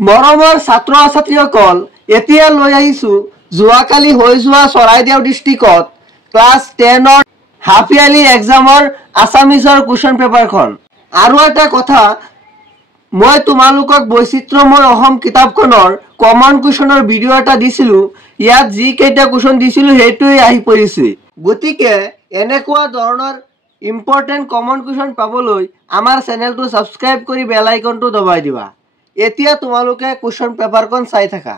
মৰমৰ ছাত্ৰ ছাত্ৰীসকল, এতিয়া লৈ আহিছোঁ যোৱাকালি হৈ যোৱা চৰাইদেউ ডিষ্ট্ৰিক্টত ক্লাছ 10ৰ হাফ ইয়াৰলি এক্সামৰ আছামিজৰ কুৱেশ্যন পেপাৰখন। আৰু এটা কথা, মই তোমালোকক বৈচিত্ৰ্যময় অসম কিতাপখনৰ কমন কুৱেশ্যনৰ ভিডিঅ' এটা দিছিলোঁ। ইয়াত যিকেইটা কুৱেশ্যন দিছিলোঁ সেইটোৱে আহি পৰিছে। গতিকে এনেকুৱা ধৰণৰ ইম্পৰ্টেণ্ট কমন কুৱেশ্যন পাবলৈ আমাৰ চেনেলটো ছাবস্ক্ৰাইব কৰি বেল আইকনটো দবাই দিবা। এতিয়া তোমালোকে কুৱেশ্যন পেপাৰখন চাই থাকা।